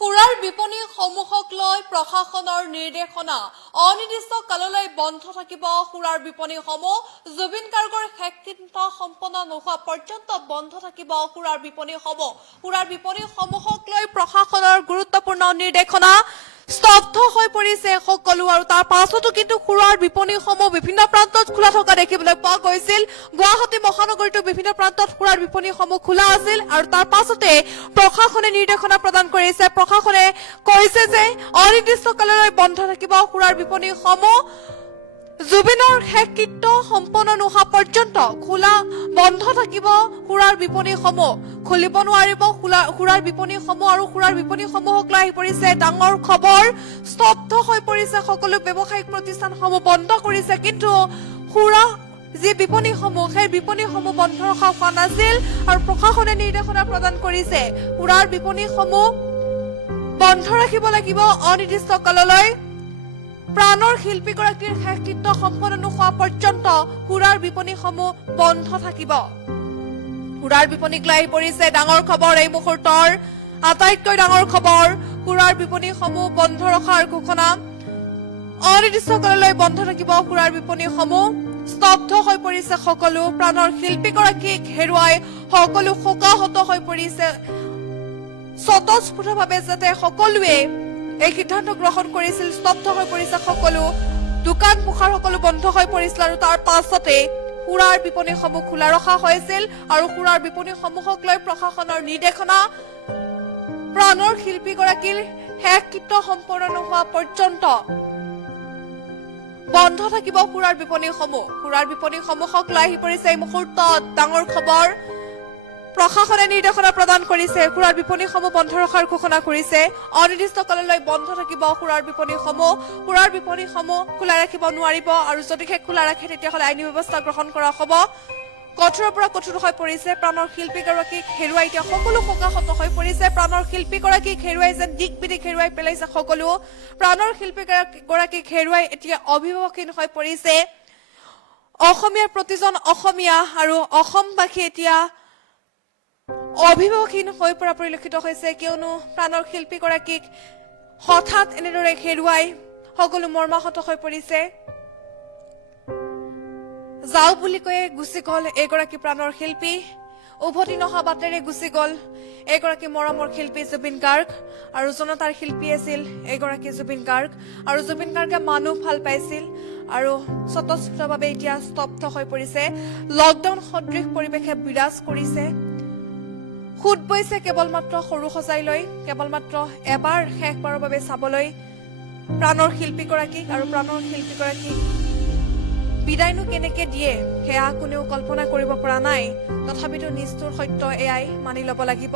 সুৰাৰ বিপণী সমূহক লৈ প্ৰশাসনৰ নিৰ্দেশনা অনিৰ্দিষ্ট কাললৈ বন্ধ থাকিব সুৰাৰ বিপণীসমূহ জুবিন গাৰ্গৰ শেষকৃত্য সম্পন্ন নোহোৱা পৰ্যন্ত বন্ধ থাকিব সুৰাৰ বিপণীসমূহক লৈ প্ৰশাসনৰ গুৰুত্বপূৰ্ণ নিৰ্দেশনা স্তব্ধ হৈ পৰিছে সকলো আৰু তাৰ পাছতো কিন্তু সুৰাৰ বিপণীসমূহ বিভিন্ন প্ৰান্তত খোলা থকা দেখিবলৈ পোৱা গৈছিল গুৱাহাটী মহানগৰীতো বিভিন্ন প্ৰান্তত সুৰাৰ বিপণীসমূহ খোলা আছিল আৰু তাৰ পাছতে প্ৰশাসনে নিৰ্দেশনা প্ৰদান কৰিছে প্ৰশাসনে কৈছে যে অনিৰ্দিষ্ট কাললৈ বন্ধ থাকিব সুৰাৰ বিপণীসমূহ জুবিনৰ শেষকৃত্য সম্পন্ন নোহোৱা পৰ্যন্ত খোলা বন্ধ থাকিব সুৰাৰ বিপণীসমূহ খুলিব নোৱাৰিব সুৰাৰ বিপণীসমূহ আৰু সুৰাৰ বিপণীসমূহক লৈ আহি পৰিছে ডাঙৰ খবৰ স্তব্ধ হৈ পৰিছে সকলো ব্যৱসায়িক প্ৰতিষ্ঠানসমূহ বন্ধ কৰিছে কিন্তু সুৰা যি বিপণীসমূহ সেই বিপণীসমূহ বন্ধ ৰখা হোৱা নাছিল আৰু প্ৰশাসনে নিৰ্দেশনা প্ৰদান কৰিছে সুৰাৰ বিপণীসমূহ বন্ধ ৰাখিব লাগিব অনিৰ্দিষ্ট কাললৈ প্ৰাণৰ শিল্পীগৰাকীৰ শেষকৃত্য সম্পন্ন নোহোৱা পৰ্যন্ত সুৰাৰ বিপণীসমূহ বন্ধ থাকিব সুৰাৰ বিপণীক লৈ পৰিছে ডাঙৰ খবৰ এই মুহূৰ্তৰ আটাইতকৈ ডাঙৰ খবৰ সুৰাৰ বিপণীসমূহ বন্ধ ৰখাৰ ঘোষণা অনিৰ্দিষ্ট কাললৈ বন্ধ থাকিব সুৰাৰ বিপণীসমূহ স্তব্ধ হৈ পৰিছে সকলো প্ৰাণৰ শিল্পীগৰাকীক হেৰুৱাই সকলো শোকাহত হৈ পৰিছে স্বতঃস্ফূৰ্তভাৱে যাতে সকলোৱে এই সিদ্ধান্ত গ্ৰহণ কৰিছিল স্তব্ধ হৈ পৰিছে সকলো দোকান পোহাৰ সকলো বন্ধ হৈ পৰিছিল আৰু তাৰ পাছতে সুৰাৰ বিপণীসমূহ খোলা ৰখা হৈছিল আৰু সুৰাৰ বিপণীসমূহক লৈ প্ৰশাসনৰ নিৰ্দেশনা প্ৰাণৰ শিল্পীগৰাকীৰ শেষকৃত্য সম্পন্ন নোহোৱা পৰ্যন্ত বন্ধ থাকিব সুৰাৰ বিপণীসমূহক লৈ আহি পৰিছে এই মুহূৰ্তত ডাঙৰ খবৰ প্ৰশাসনে নিৰ্দেশনা প্ৰদান কৰিছে সুৰাৰ বিপণীসমূহ বন্ধ ৰখাৰ ঘোষণা কৰিছে অনিৰ্দিষ্ট কাললৈ বন্ধ থাকিব সুৰাৰ বিপণীসমূহ খোলা ৰাখিব নোৱাৰিব আৰু যদিহে খোলা ৰাখে তেতিয়াহ'লে আইনী ব্যৱস্থা গ্ৰহণ কৰা হ'ব কঠোৰৰ পৰা কঠোৰ হৈ পৰিছে প্ৰাণৰ শিল্পীগৰাকীক হেৰুৱাই এতিয়া সকলো শোকাহত হৈ পৰিছে প্ৰাণৰ শিল্পীগৰাকীক হেৰুৱাই যেন দিক বিদিক হেৰুৱাই পেলাইছে সকলো প্ৰাণৰ শিল্পীগৰাকীক হেৰুৱাই এতিয়া অভিভাৱকহীন হৈ পৰিছে অসমীয়াৰ প্ৰতিজন অসমীয়া আৰু অসমবাসী এতিয়া অভিভাৱকহীন হৈ পৰা পৰিলক্ষিত হৈছে কিয়নো প্ৰাণৰ শিল্পীগৰাকীক হঠাৎ এনেদৰে হেৰুৱাই সকলো মৰ্মাহত হৈ পৰিছে যাও বুলি কৈয়ে গুচি গল এগৰাকী প্ৰাণৰ শিল্পী উভতি নহা বাটেৰে গুচি গল এগৰাকী মৰমৰ শিল্পী জুবিন গাৰ্গ আৰু জনতাৰ শিল্পী আছিল এগৰাকী জুবিন গাৰ্গ আৰু জুবিন গাৰ্গে মানুহ ভাল পাইছিল আৰু স্বতঃস্ফূৰ্তভাৱে এতিয়া স্তব্ধ হৈ পৰিছে লকডাউন সদৃশ পৰিৱেশে বিৰাজ কৰিছে খুদ বৈছে কেৱল মাত্ৰ সৰু সজাই লৈ কেৱল মাত্ৰ এবাৰ শেষবাৰৰ বাবে চাবলৈ প্ৰাণৰ শিল্পীগৰাকীক আৰু প্ৰাণৰ শিল্পীগৰাকীক বিদায়নো কেনেকে দিয়ে সেয়া কোনেও কল্পনা কৰিব পৰা নাই তথাপিতো নিষ্ঠুৰ সত্য এয়াই মানি ল'ব লাগিব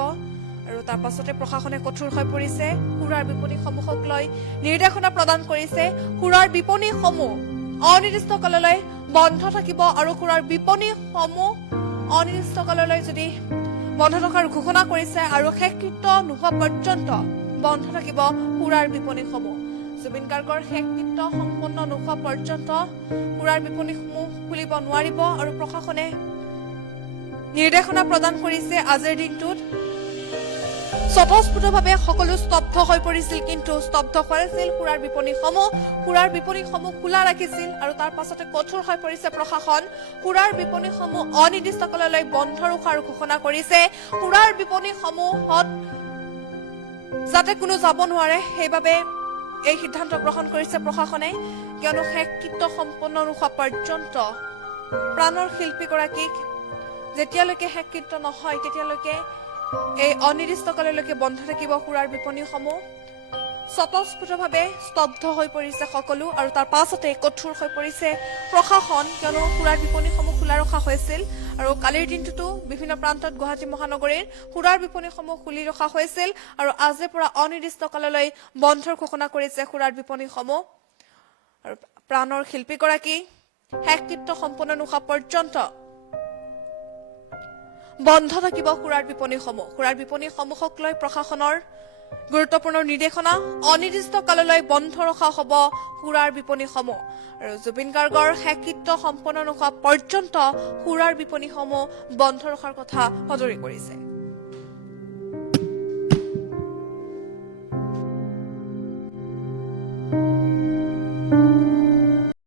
আৰু তাৰ পাছতে প্ৰশাসনে কঠোৰ হৈ পৰিছে সুৰাৰ বিপণীসমূহক লৈ নিৰ্দেশনা প্ৰদান কৰিছে সুৰাৰ বিপণীসমূহ অনিৰ্দিষ্ট কাললৈ বন্ধ থাকিব আৰু সুৰাৰ বিপণীসমূহ অনিৰ্দিষ্ট কাললৈ যদি বন্ধ ৰখাৰ ঘোষণা কৰিছে আৰু শেষকৃত্য নোহোৱা পৰ্যন্ত বন্ধ থাকিব সুৰাৰ বিপণীসমূহ জুবিন গাৰ্গৰ শেষকৃত্য সম্পন্ন নোহোৱা পৰ্যন্ত সুৰাৰ বিপণীসমূহ খুলিব নোৱাৰিব আৰু প্ৰশাসনে নিৰ্দেশনা প্ৰদান কৰিছে আজিৰ দিনটোত স্বতঃস্ফূৰ্তভাৱে সকলো স্তব্ধ হৈ পৰিছিল কিন্তু স্তব্ধ কৰাইছিল সুৰাৰ বিপণীসমূহ খোলা ৰাখিছিল আৰু তাৰ পাছতে কঠোৰ হৈ পৰিছে প্ৰশাসন সুৰাৰ বিপণীসমূহ অনিৰ্দিষ্ট কাললৈ বন্ধ ৰখাৰ ঘোষণা কৰিছে সুৰাৰ বিপণীসমূহত যাতে কোনো যাব নোৱাৰে সেইবাবে এই সিদ্ধান্ত গ্ৰহণ কৰিছে প্ৰশাসনে কিয়নো শেষকৃত্য সম্পন্ন নোহোৱা পৰ্যন্ত প্ৰাণৰ শিল্পীগৰাকীক যেতিয়ালৈকে শেষকৃত্য নহয় তেতিয়ালৈকে এই অনিৰ্দিষ্ট কাললৈকে বন্ধ থাকিব সুৰাৰ বিপণীসমূহ স্বতঃস্ফূৰ্তভাৱে স্তব্ধ হৈ পৰিছে সকলো আৰু তাৰ পাছতে কঠোৰ হৈ পৰিছে প্ৰশাসন কিয়নো সুৰাৰ বিপণীসমূহ খোলা ৰখা হৈছিল আৰু কালিৰ দিনটোতো বিভিন্ন প্ৰান্তত গুৱাহাটী মহানগৰীৰ সুৰাৰ বিপণীসমূহ খুলি ৰখা হৈছিল আৰু আজিৰ পৰা অনিৰ্দিষ্ট কাললৈ বন্ধৰ ঘোষণা কৰিছে সুৰাৰ বিপণীসমূহ আৰু প্ৰাণৰ শিল্পীগৰাকী শেষকৃত্য সম্পন্ন নোহোৱা পৰ্যন্ত বন্ধ থাকিব সুৰাৰ বিপণীসমূহক লৈ প্ৰশাসনৰ গুৰুত্বপূৰ্ণ নিৰ্দেশনা অনিৰ্দিষ্ট কাললৈ বন্ধ ৰখা হ'ব সুৰাৰ বিপণীসমূহ আৰু জুবিন গাৰ্গৰ শেষকৃত্য সম্পন্ন নোহোৱা পৰ্যন্ত সুৰাৰ বিপণীসমূহ বন্ধ ৰখাৰ কথা সদৰি কৰিছে